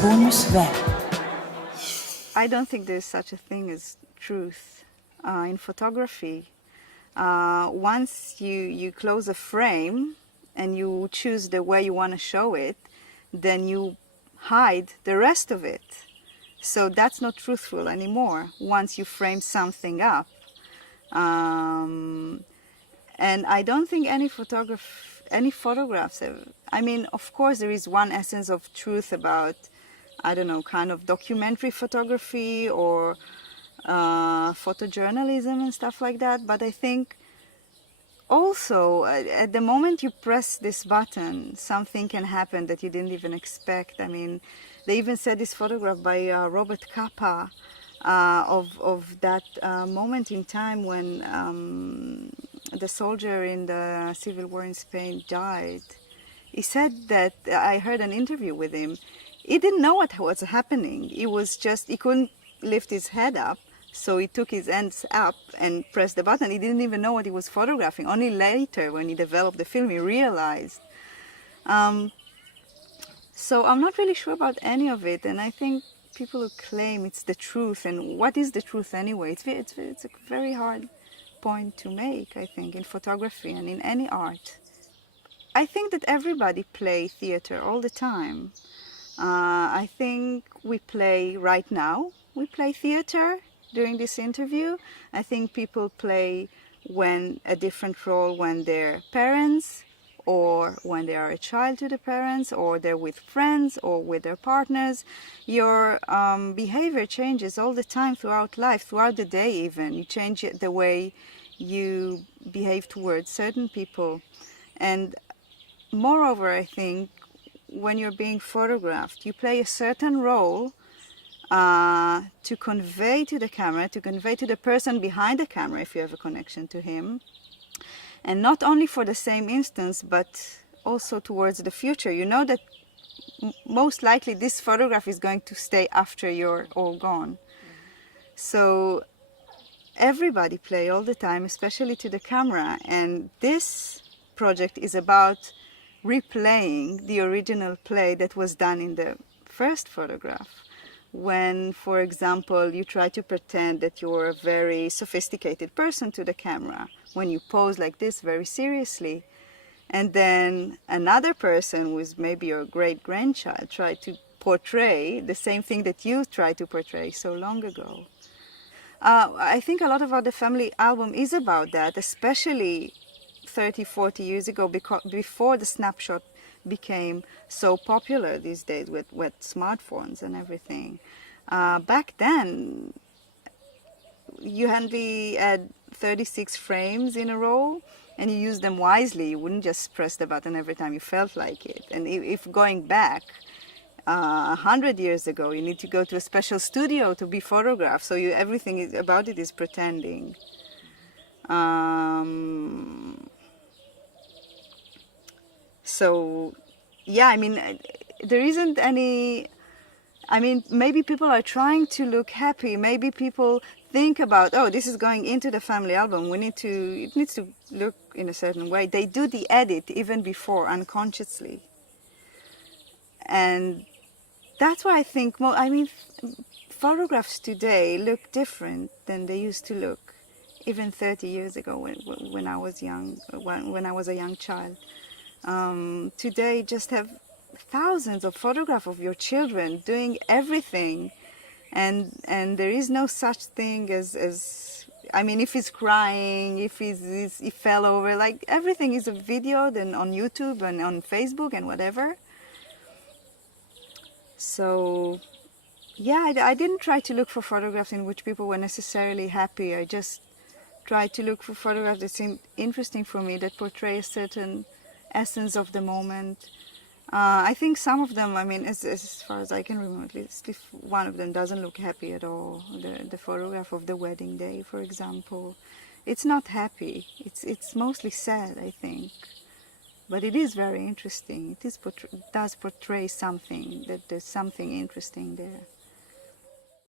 bonus web. I don't think there's such a thing as truth in photography. Once you close a frame and you choose the way you want to show it, then you hide the rest of it. So that's not truthful anymore once you frame something up. And I don't think any photographs have, I mean, of course there is one essence of truth about, I don't know, kind of documentary photography or photojournalism and stuff like that, but I think also at the moment you press this button, something can happen that you didn't even expect. I mean, they even said this photograph by Robert Capa of that moment in time when the soldier in the civil war in Spain died. He said that, I heard an interview with him, he didn't know what was happening. It was just, he couldn't lift his head up, so he took his hands up and pressed the button. He didn't even know what he was photographing. Only later, when he developed the film, he realized. So I'm not really sure about any of it, and I think people who claim it's the truth, and what is the truth anyway? It's a very hard point to make, I think, in photography and in any art. I think that everybody plays theater all the time. I think we play right now. We play theater during this interview. I think people play when a different role when they're parents, or when they are a child to the parents, or they're with friends or with their partners. Your behavior changes all the time throughout life, throughout the day even. You change the way you behave towards certain people. And moreover, I think, when you're being photographed, you play a certain role to convey to the camera, to convey to the person behind the camera, if you have a connection to him. And not only for the same instance, but also towards the future. You know that most likely this photograph is going to stay after you're all gone. So everybody play all the time, especially to the camera. And this project is about replaying the original play that was done in the first photograph. When, for example, you try to pretend that you're a very sophisticated person to the camera, when you pose like this very seriously, and then another person who is maybe your great-grandchild tried to portray the same thing that you tried to portray so long ago. I think a lot of the family album is about that, especially 30, 40 years ago, before the snapshot became so popular these days with smartphones and everything. Back then, you only had 36 frames in a row, and you used them wisely. You wouldn't just press the button every time you felt like it. And if going back 100 years ago, you need to go to a special studio to be photographed, so everything about it is pretending. So, yeah, I mean, there isn't any, I mean, maybe people are trying to look happy. Maybe people think about, oh, this is going into the family album. It needs to look in a certain way. They do the edit even before, unconsciously. And that's why I think, photographs today look different than they used to look even 30 years ago when I was young, when I was a young child. Today just have thousands of photographs of your children doing everything, and there is no such thing as I mean, if he's crying, if he fell over, like everything is a video then on YouTube and on Facebook and whatever. So yeah, I didn't try to look for photographs in which people were necessarily happy. I just tried to look for photographs that seemed interesting for me, that portray a certain essence of the moment. I think some of them, I mean, as far as I can remember, at least one of them doesn't look happy at all. The photograph of the wedding day, for example, it's not happy. It's mostly sad, I think. But it is very interesting. It does portray something, that there's something interesting there.